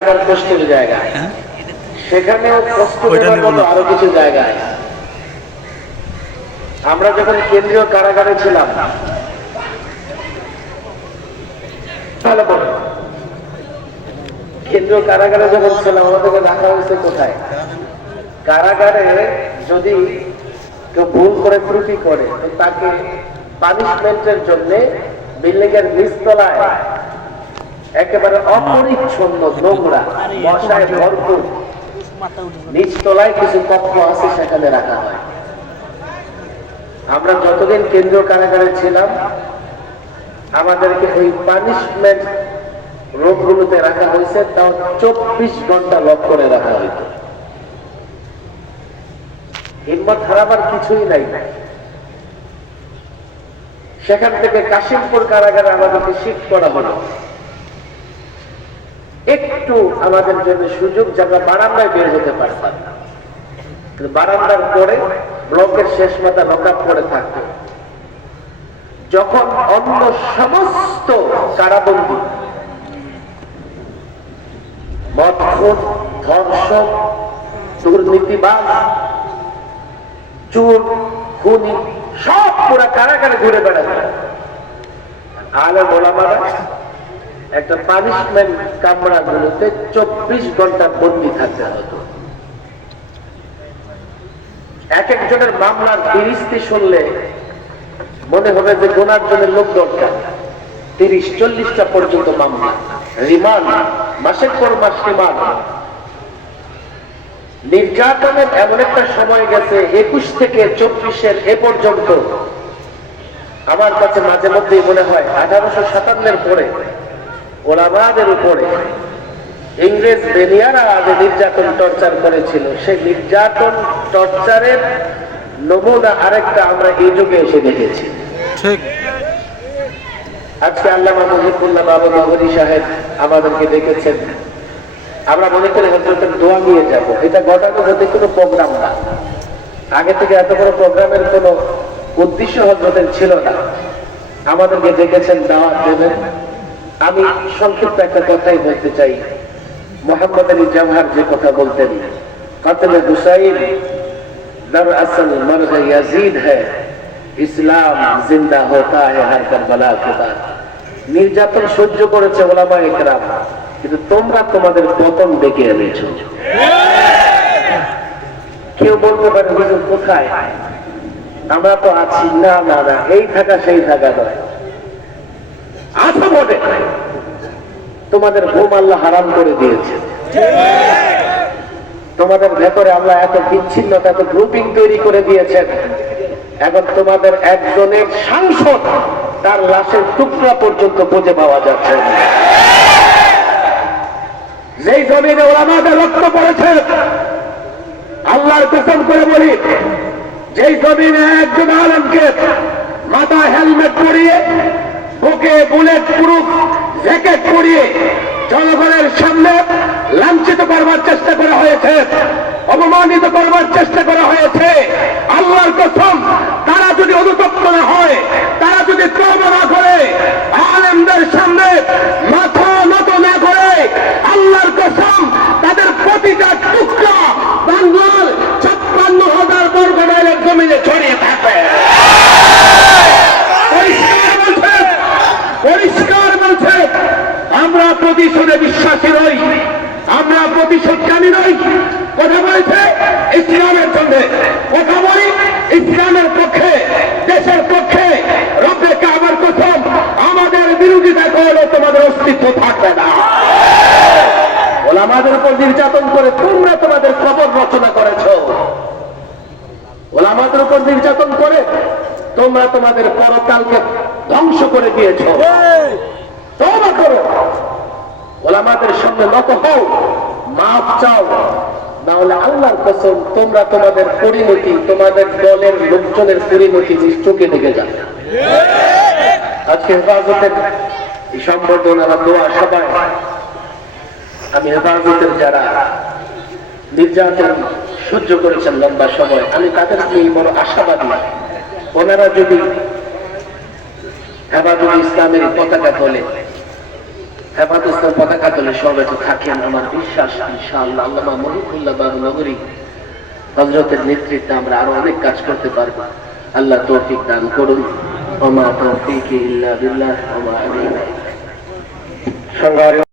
কষ্টের জায়গায়, সেখানেও কষ্ট দেওয়ার মতো আরো কিছু জায়গায়। আমরা যখন কেন্দ্রীয় কারাগারে ছিলাম, কেন্দ্রীয় কারাগারে যখন ছিলাম, আমাদেরকে রাখা হয়েছে কোথায়? কারাগারে যদি কেউ ভুল করে ত্রুটি করে, তো তাকে পানিশমেন্টের জন্য বিল্ডিং এর নিচতলায় একেবারে অপরিচ্ছন্ন নোংরা মশায় ভরপুর নিচতলায় কিছু কক্ষ আছে, সেখানে রাখা হয়। আমরা যতদিন কেন্দ্রীয় কারাগারে ছিলাম, আমাদেরকে ওই পানিশমেন্ট রুমগুলোতে রাখা হয়েছে, তাও 24 ঘন্টা লক করে রাখা হইত। হিম্মত হারাবার কিছুই নাই। সেখান থেকে কাশিমপুর কারাগারে আমাদেরকে শিফট করা হলো। একটু আমাদের জন্য সুযোগ, যারা বারান্দায় বের হতে পারতাম, বারান্দার পরে ব্লকের শেষ মাথা লকআপ করে থাকত। যখন অন্য সমস্ত কারাবন্দী মদখোর, ধর্ষক, দুর্নীতিবাজ, চোর, খুনি সব পুরা কারাগারে ঘুরে বেড়াত, আলেম ওলামারা একটা পানিশমেন্ট কামরা গুলোতে 24 ঘন্টা বন্দী থাকতে হতো। এক একজনের মামলার ফিরিস্তি শুনলে মনে হবে যে গোনার জন্য লোক দরকার। 30-40টা পর্যন্ত মামলা, রিমান্ড, মাসের পর মাস রিমান্ড। নির্যাতনের এমন একটা সময় গেছে 21 থেকে 24-এর এ পর্যন্ত। আমার কাছে মাঝে মধ্যেই মনে হয় 1857-এর পরে ওলামাদের উপরে ইংরেজ বেনিয়ারা যে নির্যাতন টর্চার করেছিল, সেই নির্যাতন টর্চারের নমুনা আরেকটা আমরা এই যুগে এসে দেখেছি। আজকে আল্লামা মুজিবুল্লাহ বাবু নগরী সাহেব আমাদেরকে ডেকেছেন। আমরা মনে করি হযরতের দোয়া নিয়ে যাব। এটা ঘটানো হতে কোনো প্রোগ্রাম না, আগে থেকে এত বড় প্রোগ্রামের কোনো উদ্দেশ্য হযরতের ছিল না। আমাদেরকে ডেকেছেন, দাওয়াত দেবেন। আমি সংক্ষিপ্ত একটা কথাই বলতে চাই। মোহাম্মদ আলী জওহর যে কথা বলতেন, কাতল হুসাইন দরअसल मर्ग यजीद है, ইসলাম জিন্দা होता है हर करबला के बाद। নির্যাতন সহ্য করেছে ওলামায়ে কেরাম, কিন্তু তোমরা তোমাদের পতন ডেকে এনেছো। কেউ বলতে পারে হুজুর কোথায়? আমরা তো আছি। না না না, এই থাকা সেই থাকা নয়। আছো বটে, তোমাদের ঘুম আল্লাহ হারাম করে দিয়েছে। তোমাদের ভেতরে আল্লাহ এত বিচ্ছিন্নতা, এত গ্রুপিং তৈরি করে দিয়েছেন। এখন তোমাদের একজনের সাংসদ, তার লাশের টুকরা পর্যন্ত খুঁজে পাওয়া যাচ্ছে। যেই জমিনে ওলামাদের রক্ত পড়েছে, আল্লাহর কসম করে বলি, যেই জমিনে একজন আলেমকে মাথা হেলমেট পরিয়ে, বুকে বুলেট প্রুফ জ্যাকেট পরিয়ে জনগণের সামনে লাঞ্ছিত করবার চেষ্টা করা হয়েছে, অপমানিত করবার চেষ্টা করা হয়েছে, আল্লাহর কসম, তারা যদি অনুতপ্ত না হয়, তারা যদি তওবা না করে, আলেমদের সামনে মাথা নত না করে, আল্লাহর কসম, তাদের প্রতিটা টুকরা বাংলার 56,000 বর্গ মাইলের জমিনে ছড়িয়ে থাকবে। পরিষ্কার বলছে, আমরা প্রতিশোধে বিশ্বাসী নই, আমরা প্রতিশোধকামী নই। কথা বলছে ইসলামের জন্য, কথা বলি ইসলামের পক্ষে, দেশের পক্ষে। রব্বে কাবার কসম, আমাদের বিরোধিতা করলে তোমাদের অস্তিত্ব থাকবে না। ওলামাদের উপর নির্যাতন করে তোমরা তোমাদের খবর রচনা করেছো। ওলামাদের উপর নির্যাতন করে তোমরা তোমাদের পরকালকে ধ্বংস করে দিয়েছ। তওবা করো, ওলামাদের সামনে নত হও, মাফ চাও, না হলে আল্লাহর কসম তোমরা তোমাদের পরিণতি, তোমাদের দলের লোকজনের পরিণতি চোখে দেখে যাবে। আজকে হেফাজতের এই সম্বর্ধনা দোয়া সবাই, আমি হেফাজতের যারা নির্যাতন সহ্য করেছেন লম্বা সময়, আমি তাদের নিয়ে বড় আশাবাদী। ওনারা যদি হেফাজত ইসলামের পতাকা তোলে, হেফাজত ইসলাম পতাকা তলে সবাই তো থাকেন। আমার বিশ্বাস ইনশাআল্লাহ আল্লামা মহিউল্লাহ বাংলানগরী হযরতের নেতৃত্বে আমরা আরো অনেক কাজ করতে পারবো। আল্লাহ তৌফিক দান করুন। ওয়া মা তাওফীকি ইল্লা বিল্লাহ ওয়া মা আলাইনা।